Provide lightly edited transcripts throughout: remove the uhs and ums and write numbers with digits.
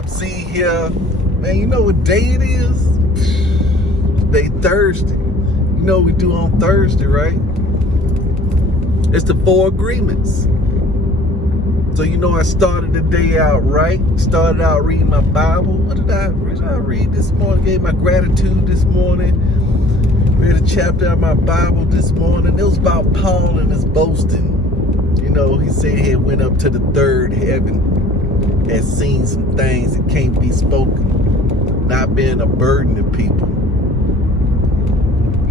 Popsy here. Man, you know what day it is? Day Thursday. You know what we do on Thursday, right? It's the 4 agreements. So you know I started the day out right. Started out reading my Bible. What did I read this morning? Gave my gratitude this morning. Read a chapter of my Bible this morning. It was about Paul and his boasting. You know, he said he went up to the third heaven, had seen some things that can't be spoken, not being a burden to people.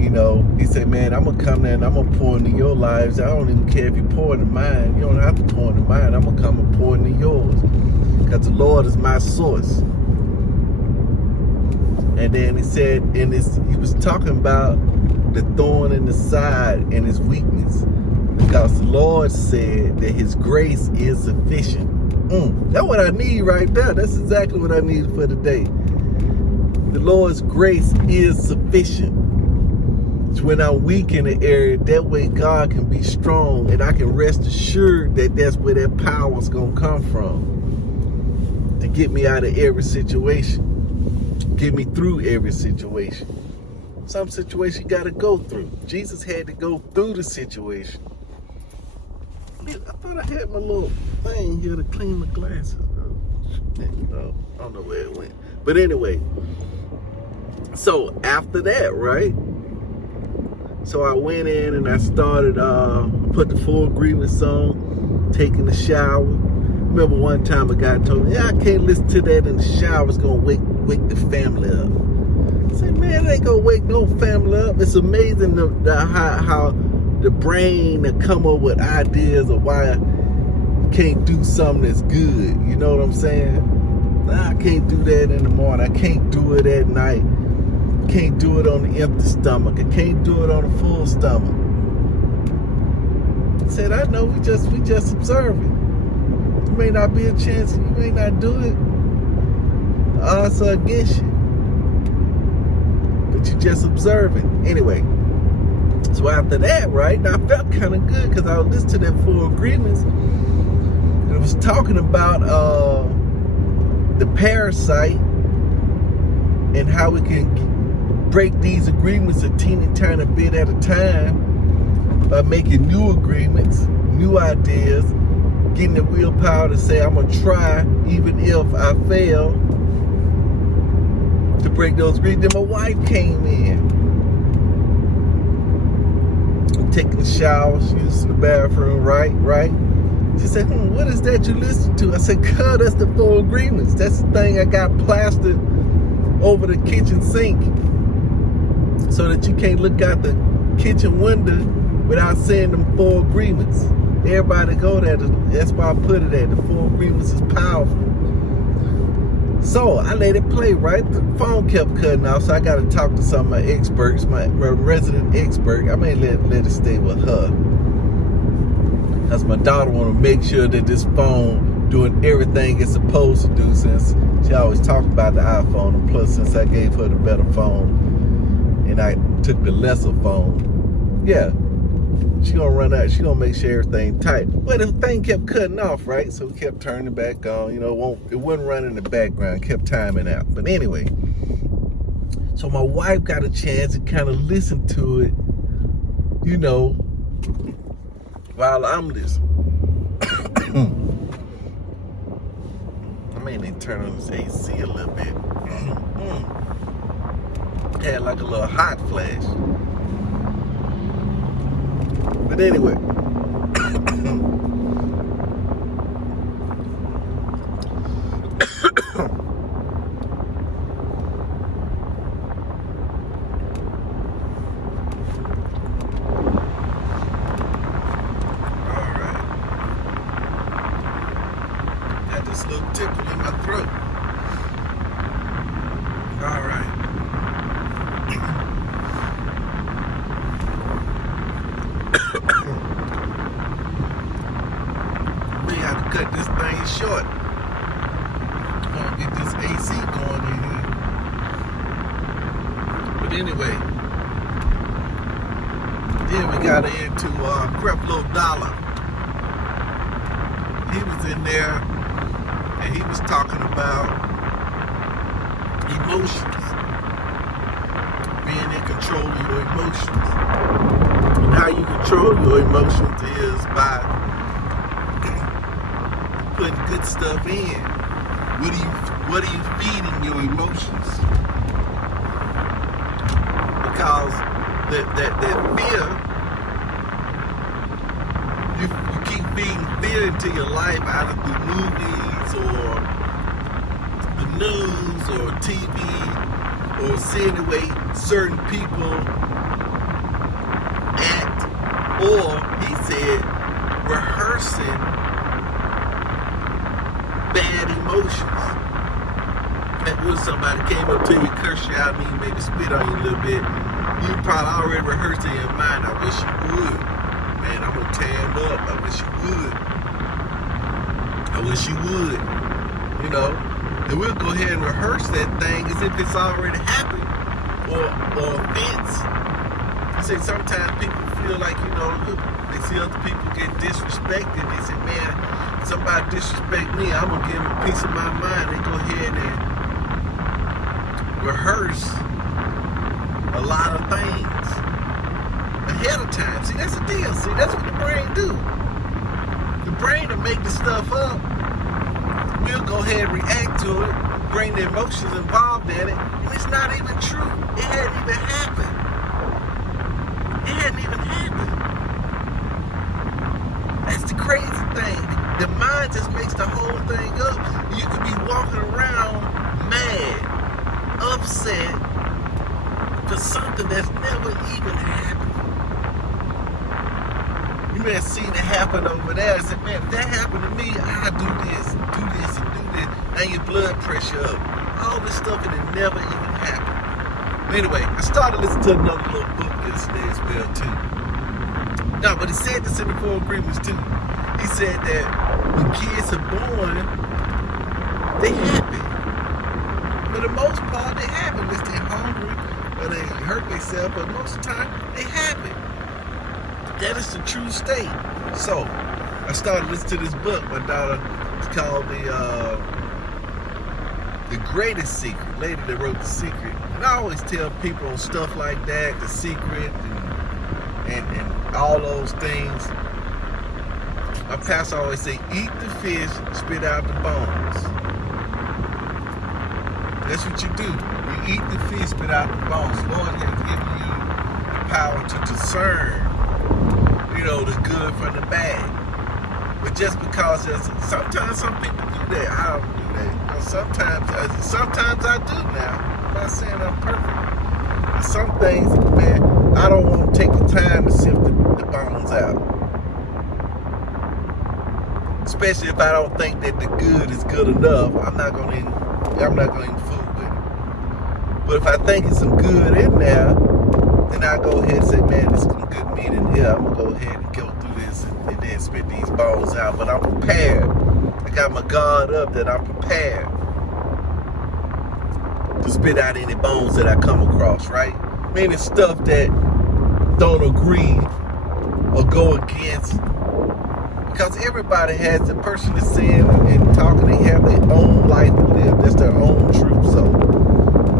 You know, he said, man, I'm going to come there and I'm going to pour into your lives. I don't even care if you pour into mine. You don't have to pour into mine. I'm going to come and pour into yours. Because the Lord is my source. And then he said, he was talking about the thorn in the side and his weakness. Because the Lord said that his grace is sufficient. That's what I need right there. That's exactly what I need for today. The Lord's grace is sufficient. It's when I'm weak in the area, that way God can be strong and I can rest assured that that's where that power is going to come from to get me out of every situation, get me through every situation. Some situation you got to go through. Jesus had to go through the situation. I thought I had my little thing here to clean my glasses. No, I don't know where it went. But anyway, so after that, right? So I went in and I started, put the 4 agreements on, taking the shower. Remember one time a guy told me, I can't listen to that in the shower. It's going to wake the family up. I said, man, it ain't going to wake no family up. It's amazing how the brain that come up with ideas of why I can't do something that's good. You know what I'm saying? I can't do that in the morning. I can't do it at night. Can't do it on the empty stomach. I can't do it on a full stomach. I said, I know, we just observing. There may not be a chance, you may not do it. The odds are against you. But you're just observing. Anyway, so after that, right, now I felt kind of good because I was listening to that 4 agreements. And it was talking about the parasite and how we can break these agreements a teeny tiny bit at a time by making new agreements, new ideas, getting the willpower to say I'm gonna try even if I fail to break those agreements. Then my wife came in, taking a shower, she was in the bathroom, right? She said, what is that you listen to? I said, God, that's the 4 agreements. That's the thing I got plastered over the kitchen sink, so that you can't look out the kitchen window without seeing them 4 agreements. Everybody go there. That's why I put it there. The 4 agreements is powerful. So I let it play, right? The phone kept cutting off, so I got to talk to some of my experts, my resident expert. I may let it stay with her. Because my daughter want to make sure that this phone doing everything it's supposed to do, since she always talked about the iPhone. And plus, since I gave her the better phone, and I took the lesser phone, yeah, she gonna run out. She gonna make sure everything tight. But the thing kept cutting off, right? So we kept turning back on. You know, it wouldn't run in the background. Kept timing out. But anyway, so my wife got a chance to kind of listen to it, you know, while I'm listening. I may need to turn on this AC a little bit. Had like a little hot flash. But anyway. Alright. Got this little tickle in my throat. Alright. We have to cut this thing short. I'm gonna get this AC going in here. But anyway, then we got into Creflo Dollar. He was in there and he was talking about emotions. Being in control of your emotions. And how you control your emotions is by putting good stuff in. What are you feeding your emotions? Because that fear, you keep feeding fear into your life either through movies or the news or TV, or seeing the way certain people act, or he said rehearsing bad emotions. Like when somebody came up to you, curse you out, and maybe spit on you a little bit, you probably already rehearsed in your mind, I wish you would. Man, I'm gonna tear him up. I wish you would. I wish you would. You know? And we'll go ahead and rehearse that thing as if it's already happened. Or offense. You say sometimes people feel like, they see other people get disrespected. They say, man, somebody disrespect me, I'm gonna give them a piece of my mind. They go ahead and rehearse a lot of things ahead of time. See, that's the deal. See, that's what the brain do. The brain will make the stuff up. We'll go ahead and react to it, bring the emotions involved in it, and it's not even true. It hadn't even happened. It hadn't even happened. That's the crazy thing. The mind just makes the whole thing up. You could be walking around mad, upset for something that's never even happened. You may have seen it happen over there and said, man, if that happened to me, I'll do this, and do this. And your blood pressure up. All this stuff, and it never even happened. Anyway, I started listening to another little book yesterday as well, too. No, but he said this in the 4 Agreements, too. He said that when kids are born, they happy. For the most part, they happy. Unless they're hungry or they hurt themselves, but most of the time, they happy. That is the true state. So, I started listening to this book. My daughter, it's called The Greatest Secret. Lady that wrote The Secret. And I always tell people on stuff like that, The Secret and all those things. My pastor always say, eat the fish, spit out the bones. That's what you do. You eat the fish, spit out the bones. Lord has given you the power to discern, the good from the bad. But just because sometimes some people do that, I don't do that. Sometimes I do now. I'm not saying I'm perfect. But some things, man, I don't want to take the time to sift the bones out. Especially if I don't think that the good is good enough, I'm not gonna even fool with it. But if I think it's some good in there, then I go ahead and say, man, there's some good meat in here. I'm gonna go ahead and go through this and then spit these bones out. But I'm prepared. I got my guard up that I'm prepared to spit out any bones that I come across, right? Meaning stuff that don't agree or go against. Because everybody has, the person that's saying and talking, they have their own life to live. That's their own truth. So,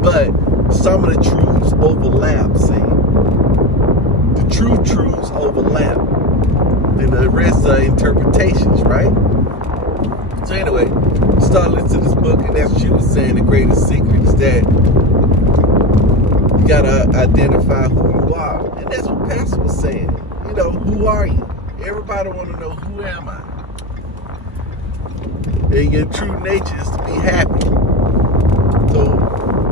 but some of the truths overlap, see? The true truths overlap. And the rest are interpretations, right? So anyway, start listening to this book, and that's what she was saying, the greatest secret is that you gotta identify who you are. And that's what Pastor was saying. Who are you? Everybody want to know, who am I? And your true nature is to be happy. So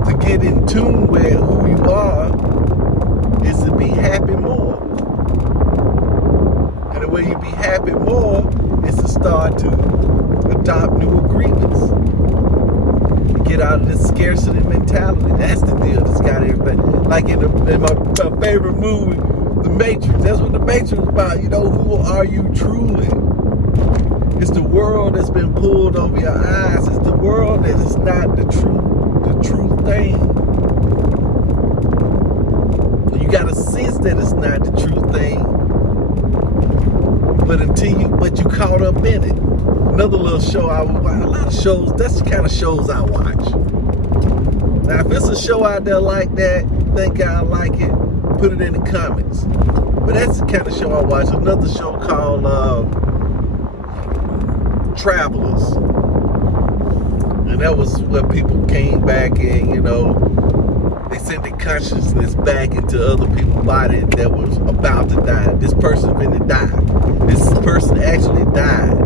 to get in tune with who you are is to be happy more. And the way you be happy more is to start to adopt new agreements. Get out of this scarcity mentality. That's the deal that's got everybody. Like in my favorite movie, The Matrix. That's what The Matrix is about. Who are you truly? It's the world that's been pulled over your eyes. It's the world that is not the true thing. You got a sense that it's not the true thing. But you caught up in it. Another little show I would watch. A lot of shows, that's the kind of shows I watch. Now, if it's a show out there like that, think I like it, put it in the comments. But that's the kind of show I watch. Another show called Travelers. And that was where people came back and, you know, they sent their consciousness back into other people's body that was about to die. This person finna die. This person actually died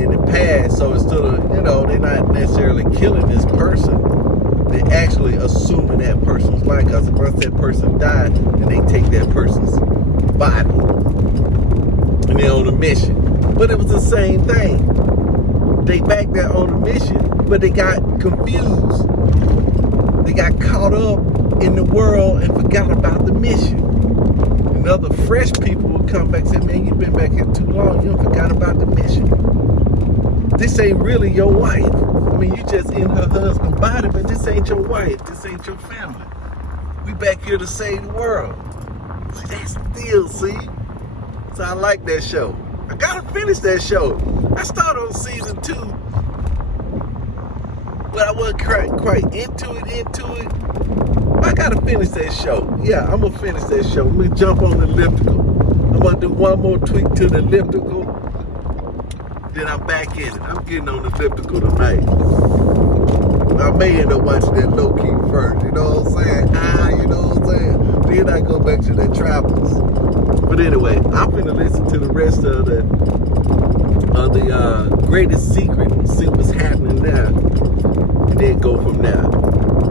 in the past. So instead of, you know, they're not necessarily killing this person, they're actually assuming that person's life. Because once that person died, then they take that person's body. And they're on a mission. But it was the same thing. They back there on a mission, but they got confused. They got caught up in the world and forgot about the mission. And other fresh people will come back and say, man, you've been back here too long. You forgot about the mission. This ain't really your wife. I mean, you just in her husband's body, but this ain't your wife. This ain't your family. We back here to save the world. See, that's still, see? So I like that show. I gotta finish that show. I started on season 2, but I wasn't quite into it. I gotta finish that show. Yeah, I'm gonna finish that show. Let me jump on the elliptical. I'm gonna do one more tweak to the elliptical. Then I'm back in it. I'm getting on the elliptical tonight. I may end up watching that low key first. You know what I'm saying? You know what I'm saying? Then I go back to that Travelers. But anyway, I'm finna listen to the rest of the greatest secret and see what's happening now, and then go from there.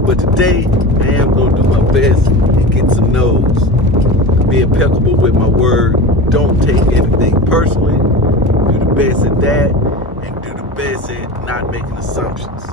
But today, I am gonna do my best and get some no's. Be impeccable with my word. Don't take anything personally. Do the best at that, and do the best at not making assumptions.